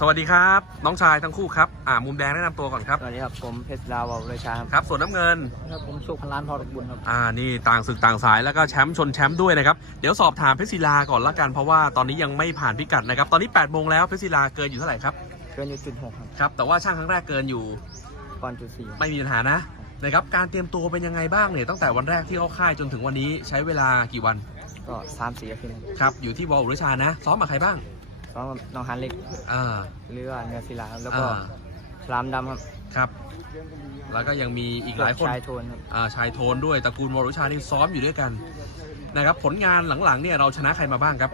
สวัสดีครับ น้องชายทั้งคู่ครับอ่ามุมแดงแนะนำตัวก่อนครับสวัสดีครับผมเพชรดาวาวเลยชาครับครับ ส่วนน้ำเงิน ครับผมโชคพันล้านพอรบุญครับอ่านี่ต่างศึกต่างสายแล้วก็แชมป์ชนแชมป์ด้วยนะครับเดี๋ยวสอบถามเพชรศิลาก่อนละกันเพราะว่าตอนนี้ยังไม่ผ่านพิกัดนะครับ ตอนนี้8โมงแล้วเพชรศิลาเกินอยู่เท่าไหร่ครับเกินอยู่จุดหกครับครับ แต่ว่าช่างครั้งแรกเกินอยู่ก่อนจุดสี่ไม่มีปัญหานะนะครับการเตรียมตัวเป็นยังไงบ้างเนี่ยตั้งแต่วันแรกที่เข้าค่ายจนถึงวันนี้ใช้เวลากี่วันก็สามสี่อาทิตย์ครับครับอยู่ที่วอลอุรชานะ ซ้อมกับใครบ้าง ซ้อมกับน้องฮันเล็กอ่า หรือว่าเนื้อศิลาครับแล้วก็อ่าฉลามดำครับครับ แล้วก็ยังมีอีกหลายคน ชายโทนครับอ่าชายโทนด้วยตระกูลวรุชานี่ซ้อมอยู่ด้วยกันนะครับผลงานหลังๆเนี่ยเราชนะใครมาบ้างครับ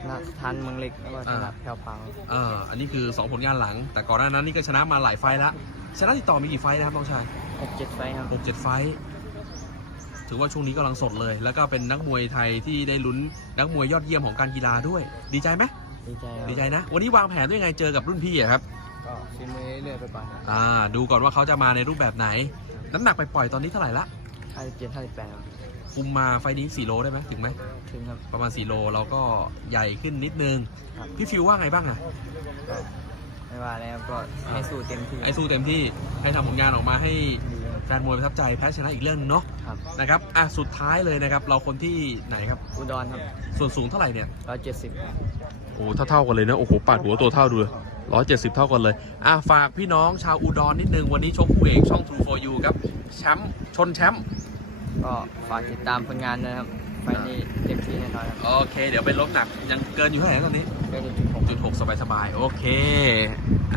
ชนะทันเมืองเล็กแล้วก็ชนะอ่า แพรวพราวอ่าอันนี้คือ 2 ผลงานหลัง แต่ก่อนหน้านั้นนี่ก็ชนะมาหลายไฟล์แล้วชนะติดต่อมีกี่ไฟล์นะครับน้องชายหกเจ็ดไฟครับหกเจ็ดไฟล์ถือว่าช่วงนี้กำลังสดเลย แล้วก็เป็นนักมวยไทยที่ได้ลุ้นนักมวยยอดเยี่ยมของการกีฬาด้วย ดีใจไหม ดีใจครับดีใจนะ วันนี้วางแผนด้วยไงเจอกับรุ่นพี่อะครับ ก็ฟิมือเรื่อยๆไปก่อนครับอ่า ดูก่อนว่าเขาจะมาในรูปแบบไหน น้ำหนักไปปล่อยตอนนี้เท่าไหร่ละห้าสิบเจ็ดห้าสิบแปดครับคุมมาไฟล์นี้4โลได้ไหมถึงไหมถึงครับ ประมาณ4โลเราก็ใหญ่ขึ้นนิดนึง ครับ พี่ฟิวว่าไงบ้างอะก็ไม่ว่าแล้วก็ให้สู้เต็มที่ไอ้สู้เต็มที่ให้ทำผลงานออกมาให้ดีครับแฟนมวยประทับใจแพ้ชนะอีกเรื่องหนึงเนาะครับ นะครับอะสุดท้ายเลยนะครับ เราคนที่ไหนครับ อุดรครับส่วนสูงเท่าไหร่เนี่ยร้อยเจ็ดสิบโอ้เท่าเท่าๆกันเลยนะโอ้โหปาดหัวตัวเท่าดูเลยร้อยเจ็ดสิบเท่ากันเลยอะฝากพี่น้องชาวอุดรนิดนึงวันนี้ชกคู่เอกช่อง True for You ครับแชมป์ชนแชมป์ก็ฝากติดตามผลงานด้วยนะครับไฟล์นี้เต็มที่แน่นอนครับโอเค เดี๋ยวไปลบหนักยังเกินอยู่เท่าไหร่นะตอนนี้เกินจุดหกจุดหกสบายๆโอเค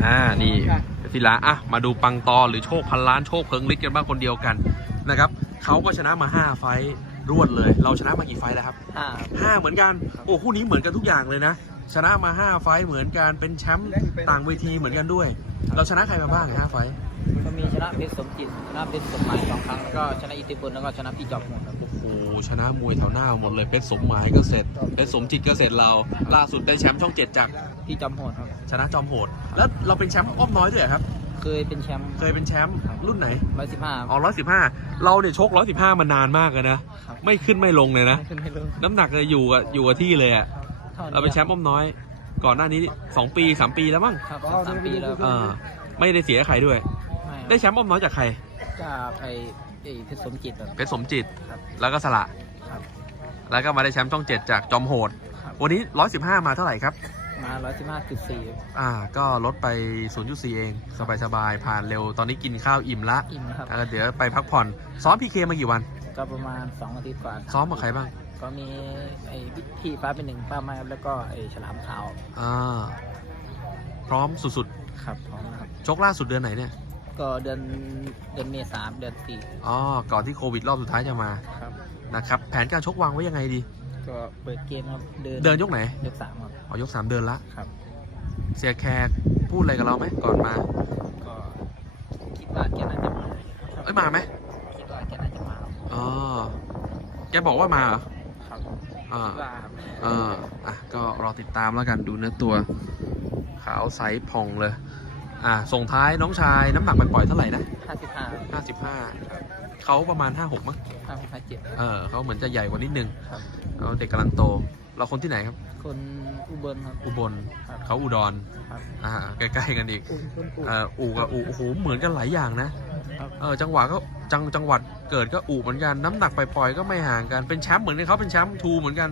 อ่านี่ศิลาอะมาดูปังตอหรือโชคพันล้านโชคเพิงฤทธิ์กันบ้างคนเดียวกันนะครับเขาก็ชนะมา 5 ไฟต์รวดเลย เราชนะมากี่ไฟต์แล้วครับห้าห้าเหมือนกัน โอ้คู่นี้เหมือนกันทุกอย่างเลยนะ ชนะมา 5 ไฟต์เหมือนกันเป็นแชมป์ต่างเวทีเหมือนกันด้วย เราชนะใครมาบ้างห้าไฟต์ก็มีชนะเพชรสมจิตชนะเพชรสมหมายสองครั้งแล้วก็ชนะอิทธิพลแล้วก็ชนะพี่จอบหมดครับโอ้โหชนะมวยแถวหน้าหมดเลยเพชรสมหมายก็เสร็จเพชรสมจิตก็เสร็จเรา ล่าสุดได้แชมป์ช่องเจ็ดจากพี่จอมโหดครับ ชนะจอมโหด แล้วเราเป็นแชมป์อ้อมน้อยด้วยเหรอครับ เคยเป็นแชมป์เคยเป็นแชมป์รุ่นไหนร้อยสิบห้าอ๋อร้อยสิบห้าเราเนี่ยชกร้อยสิบห้ามานานมากเลยนะครับไม่ขึ้นไม่ลงเลยนะ ไม่ขึ้นไม่ลงน้ำหนักเลยอยู่กับอยู่กับที่เลยอะ ท่เราเป็นแชมป์อ้อมน้อย ก่อนหน้านี้สองปีสามปีแล้วมั้งครับสองสามปีแล้วเออไม่ได้เสียใครด้วย ไม่ได้แชมป์อ้อมน้อยจากใครจากไอ้ไอ้เพชรสมจิตครับ เพชรสมจิต ครับแล้วก็สละครับ แล้วก็มาได้แชมป์ช่องเจ็ดจากจอมโหด ครับ วันนี้115มาเท่าไหร่ครับ มาร้อยสิบห้าจุดสี่อ่า ก็ลดไป 0.4 เอง สบายๆ ผ่านเร็ว ตอนนี้กินข้าวอิ่มละอิ่มนะครับ แล้วก็เดี๋ยวไปพักผ่อน ซ้อมพีเคมากี่วัน ก็ประมาณสองอาทิตย์กว่าซ้อมกับใครบ้าง ก็มีไอ้พี่ฟ้าเป็นหนึ่งป้าไม้ครับแล้วก็ไอ้ฉลามขาวอ่า พร้อมสุดครับพร้อมนะครับ ๆ ชกล่าสุดเดือนไหนเนี่ย ก็เดือนเดือนเมษาเดือนสี่อ๋อ ก่อนที่โควิดรอบสุดท้ายจะมา ครับ นะครับ แผนการชกวางไว้ยังไงดี ก็เปิดเกมครับเดินเดินยกไหนยกสามครับอ๋อยกสามเดินละ ครับ เสียแขกพูดอะไรกับเราไหมก่อนมา ก็คิดว่าแกน่าจะมาเอ้ยมาไหม อ๋อ แกบอกว่ามาเหรอ ครับอ่า คิดว่าครับเอออะ ก็รอติดตามแล้วกันดูเนื้อตัว ขาวใสผ่องเลย อะ ส่งท้ายน้องชายน้ำหนักไปปล่อยๆเท่าไหร่นะ ห้าสิบห้า55 เขาประมาณ 56มั้งห้าสิบห้าเจ็ดเออเขาเหมือนจะใหญ่กว่านิดนึงครับ เขาเด็กกำลังโต เราคนที่ไหนครับ คนอุบลครับ อุบล ครับเขาอุดร ครับ อ่า ใกล้ๆกันอีก อุบลอุบเอ่ออูกับอูโอ้โห เหมือนกันหลายอย่างนะ เออจังหวะก็จังจังหวัดเกิดก็อูเหมือนกันน้ำหนักไปปล่อยๆก็ไม่ห่างกันเป็นแชมป์เหมือนกันเขาเป็นแชมป์ทูเหมือนกัน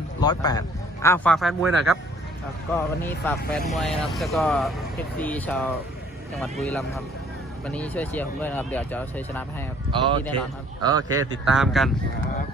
108อะฝากแฟนมวยหน่อยครับครับก็วันนี้ฝากแฟนมวยนะครับแล้วก็เอฟซีชาวจังหวัดบุรีรัมย์ครับ วันนี้ช่วยเชียร์ผมด้วยนะครับ เดี๋ยวจะเอาชัยชนะไปให้ครับโอที่เคแน่นอนครับ โอเค ติดตามกัน ครับ